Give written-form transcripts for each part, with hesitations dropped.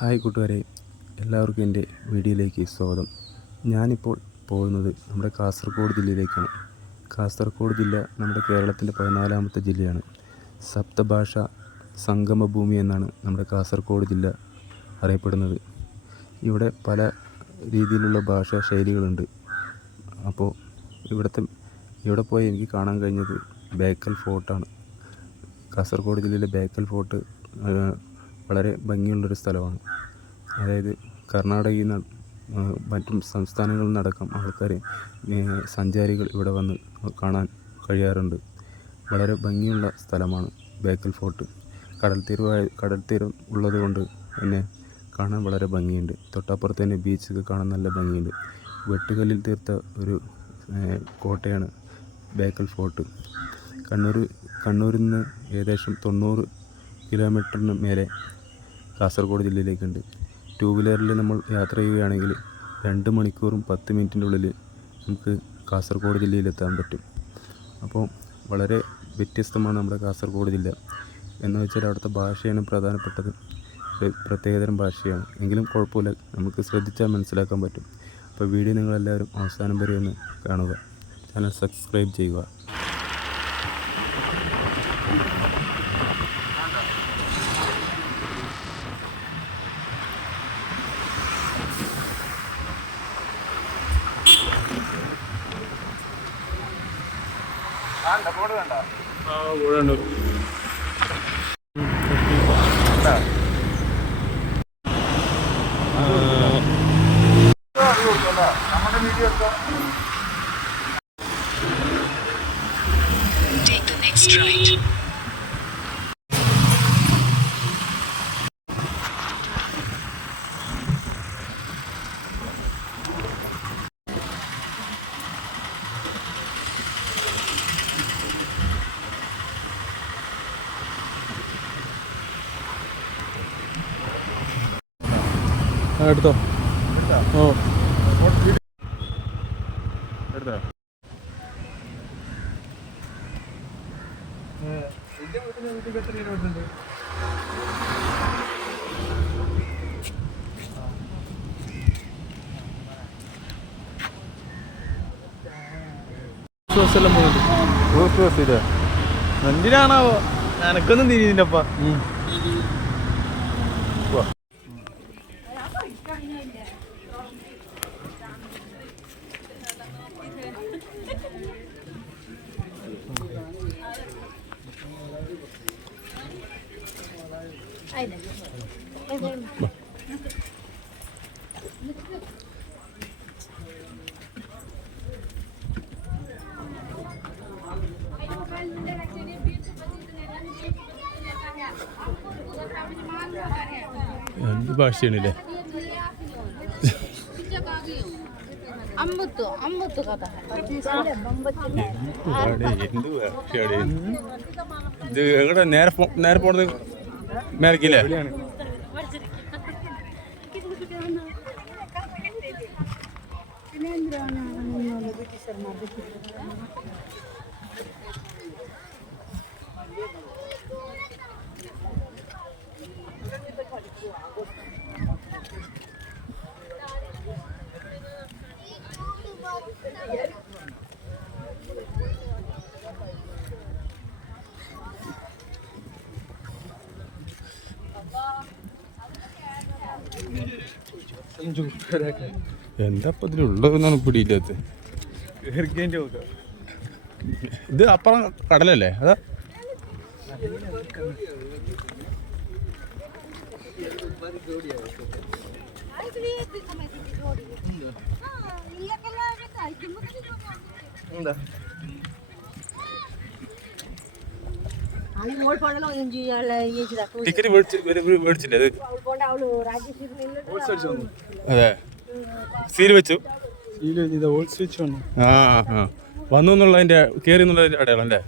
Hi കൂട്ടുകാരെ, എല്ലാവർക്കും എൻ്റെ വീഡിയോയിലേക്ക് സ്വാഗതം. ഞാനിപ്പോൾ പോകുന്നത് നമ്മുടെ കാസർഗോഡ് ജില്ലയിലേക്കാണ്. കാസർഗോഡ് ജില്ല നമ്മുടെ കേരളത്തിൻ്റെ 14ാമത്തെ ജില്ലയാണ്. സപ്തഭാഷ സംഗമഭൂമി എന്നാണ് നമ്മുടെ കാസർഗോഡ് ജില്ല അറിയപ്പെടുന്നത്. ഇവിടെ പല രീതിയിലുള്ള ഭാഷാ ശൈലികളുണ്ട്. അപ്പോൾ ഇവിടെ പോയി എനിക്ക് കാണാൻ കഴിഞ്ഞത് ബേക്കൽ ഫോർട്ടാണ്. കാസർഗോഡ് ജില്ലയിലെ ബേക്കൽ ഫോർട്ട് വളരെ ഭംഗിയുള്ളൊരു സ്ഥലമാണ്. അതായത് കർണാടകയിൽ നിന്ന് മറ്റും സംസ്ഥാനങ്ങളിൽ നിന്നടക്കം ആൾക്കാർ സഞ്ചാരികൾ ഇവിടെ വന്ന് കാണാൻ കഴിയാറുണ്ട്. വളരെ ഭംഗിയുള്ള സ്ഥലമാണ് ബേക്കൽ ഫോർട്ട്. കടൽ തീരം ഉള്ളതുകൊണ്ട് തന്നെ കാണാൻ വളരെ ഭംഗിയുണ്ട്. തൊട്ടപ്പുറത്ത് തന്നെ ബീച്ചൊക്കെ കാണാൻ നല്ല ഭംഗിയുണ്ട്. വെട്ടുകല്ലിൽ തീർത്ത ഒരു കോട്ടയാണ് ബേക്കൽ ഫോർട്ട്. കണ്ണൂരിൽ നിന്ന് ഏകദേശം 90 കിലോമീറ്ററിന് മേലെ കാസർഗോഡ് ജില്ലയിലേക്കുണ്ട്. 2 വീലറിൽ നമ്മൾ യാത്ര ചെയ്യുകയാണെങ്കിൽ 2 മണിക്കൂറും 10 മിനിറ്റിൻ്റെ ഉള്ളിൽ നമുക്ക് കാസർഗോഡ് ജില്ലയിലെത്താൻ പറ്റും. അപ്പോൾ വളരെ വ്യത്യസ്തമാണ് നമ്മുടെ കാസർഗോഡ് ജില്ല. എന്ന് വെച്ചാൽ അവിടുത്തെ ഭാഷയാണ് പ്രധാനപ്പെട്ടത്. പ്രത്യേകതരം ഭാഷയാണ്. എങ്കിലും കുഴപ്പമില്ല, നമുക്ക് ശ്രദ്ധിച്ചാൽ മനസ്സിലാക്കാൻ പറ്റും. അപ്പോൾ വീഡിയോ നിങ്ങളെല്ലാവരും അവസാനം വരെ ഒന്ന് കാണുക. ചാനൽ സബ്സ്ക്രൈബ് ചെയ്യുക. Take the next right. എടുത്തോ. ഓ എടുത്തോ. എന്തിനാണാവോ എനക്കൊന്നും തിരിഞ്ഞില്ലപ്പ. എന്ത് ഭാഷയാണില്ലേ? ഇത് എവിടെ നേരെ പോണത്? മേലക്കില്ലേ? എന്താ ഇപ്പൊ ഇതിലുള്ളതെന്നാണ് പിടിയില്ലാത്ത. ഇത് അപ്പുറം കടലല്ലേ? അതാ ടിക്കറ്റ് മേടിച്ചില്ലേ? അത് അതെ, സീൽ വെച്ചു. ആ ആ വന്നു എന്നുള്ളതിന്റെ കയറി എന്നുള്ളതിന്റെ അടയാളം അല്ലേ?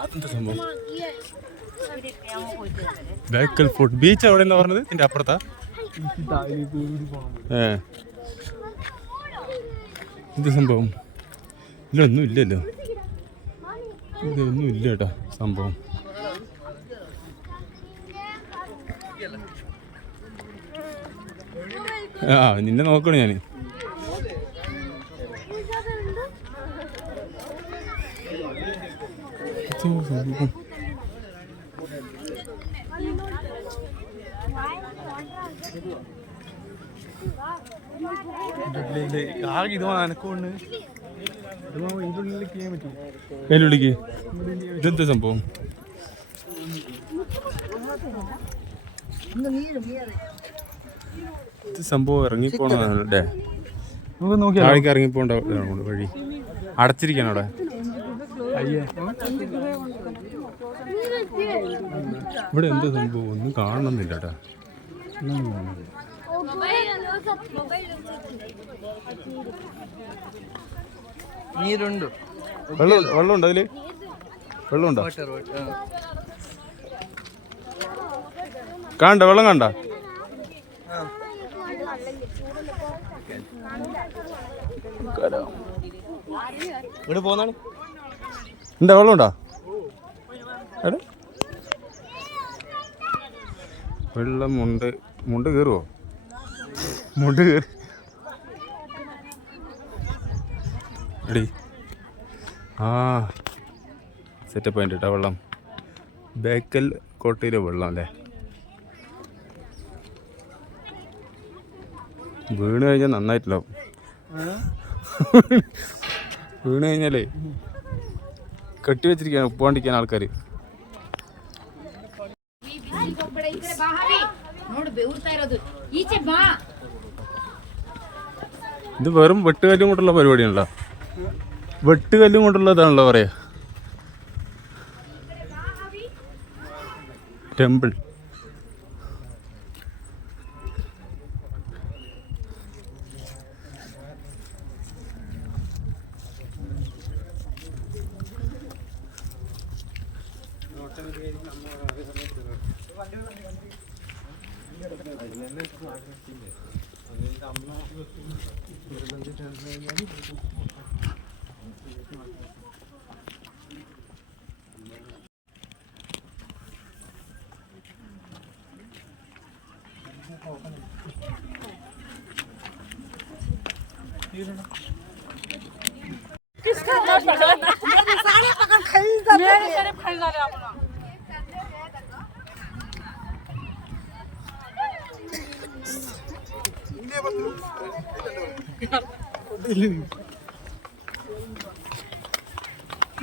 അതെന്താ സംഭവം? ബേക്കൽ ഫോർട്ട് ബീച്ച് എവിടെയെന്നാ പറഞ്ഞത്? ഇതിന്റെ അപ്പുറത്താ? എന്ത് സംഭവം? ഇതൊന്നും ഇല്ലല്ലോ, ഇതൊന്നും ഇല്ല കേട്ടോ സംഭവം. ആ നിന്നെ നോക്കണേ ഞാൻ. അതിനുള്ളിക്ക് ഇതെന്താ സംഭവം? ഇത് സംഭവം ഇറങ്ങിപ്പോണേ. താഴേക്ക് ഇറങ്ങിപ്പോണ്ട വഴി അടച്ചിരിക്കണം അവിടെ. ഇവിടെ എന്താ സംഭവം ഒന്നും കാണണമെന്നില്ല കേട്ടാ. നീരുണ്ട്. വെള്ളമുണ്ടോ അതില്? വെള്ളമുണ്ടോ? കാണണ്ട വെള്ളം കണ്ട? ഇവിടെ പോന്നാണ്. എന്താ വെള്ളമുണ്ടോ? വെള്ളം മുണ്ട് കയറുമോ? മുണ്ട് കയറി എടി. ആ സെറ്റപ്പ് ആയിട്ട് കേട്ടോ വെള്ളം. ബേക്കൽ കോട്ടയിലെ വെള്ളം അല്ലേ? വീണ് കഴിഞ്ഞാൽ നന്നായിട്ടില്ലോ. വീണ് കഴിഞ്ഞാലേ കെട്ടി വെച്ചിരിക്കുകയാണ് ഉപ്പാണ്ടിക്കാൻ ആൾക്കാർ. ഇത് വെറും വെട്ടുകല്ലും കൊണ്ടുള്ള പരിപാടിയാണല്ലോ. വെട്ടുകല്ലും കൊണ്ടുള്ളതാണല്ലോ പറയാ. ടെമ്പിൾ.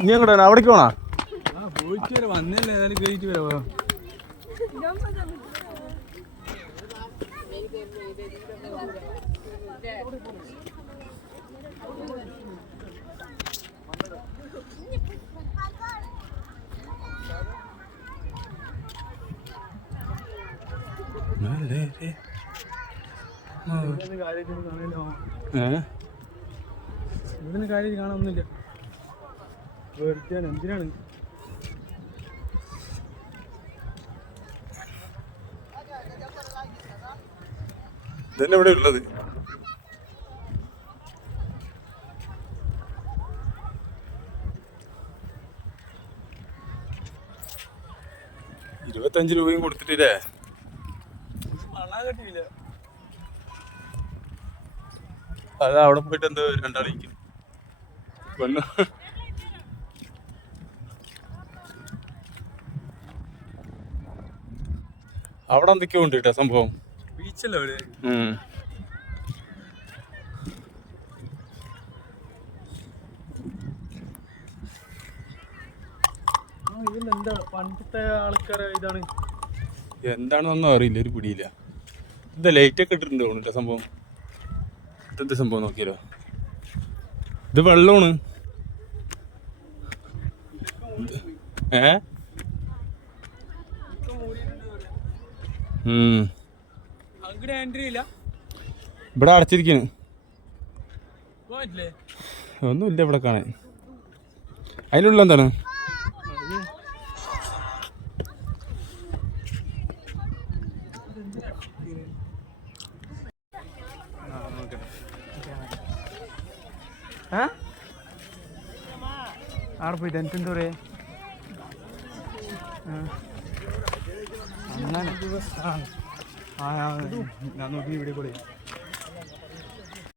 നീ എങ്ങോട്ടാ? അവിടേക്ക് പോണാ? വന്നല്ലേ ഏതായാലും കേറിയിട്ട് വരാമോ? ഇവിടുന്ന് കാര്യം കാണാനൊന്നുമില്ല. എന്തിനാണ് ഇതന്നെ ഇവിടെ ഉള്ളത്. ₹25 കൊടുത്തിട്ടില്ലേ? കിട്ടിയില്ല. അത് അവിടെ പോയിട്ട് എന്തോ രണ്ടാളിക്കും പെണ്ണ്. അവിടെ എന്തൊക്കെയോ ഉണ്ട് കേട്ടോ സംഭവം. ബീച്ചല്ലേ അവിടെ? ഇതിലെന്താ പണ്ടത്തെ ആൾക്കാരെ ഇതാണ്? എന്താണെന്നൊന്നും അറിയില്ല, ഒരു പിടിയില്ല. എന്താ ലൈറ്റ് ഒക്കെ ഇട്ടിട്ടുണ്ട് കേട്ടോ സംഭവം. ഇതെന്താ സംഭവം നോക്കിയാലോ? ഇത് വെള്ളമാണ്. ഇവിടെ അടച്ചിരിക്കുന്നു. ഒന്നുമില്ല ഇവിടെ കാണാൻ. അതിനുള്ള എന്താണ്? ആടെ പോയിട്ട് എനിക്കെന്താ പറയാ? അങ്ങനെ ഞാൻ നോക്കി ഇവിടെ കൂടെ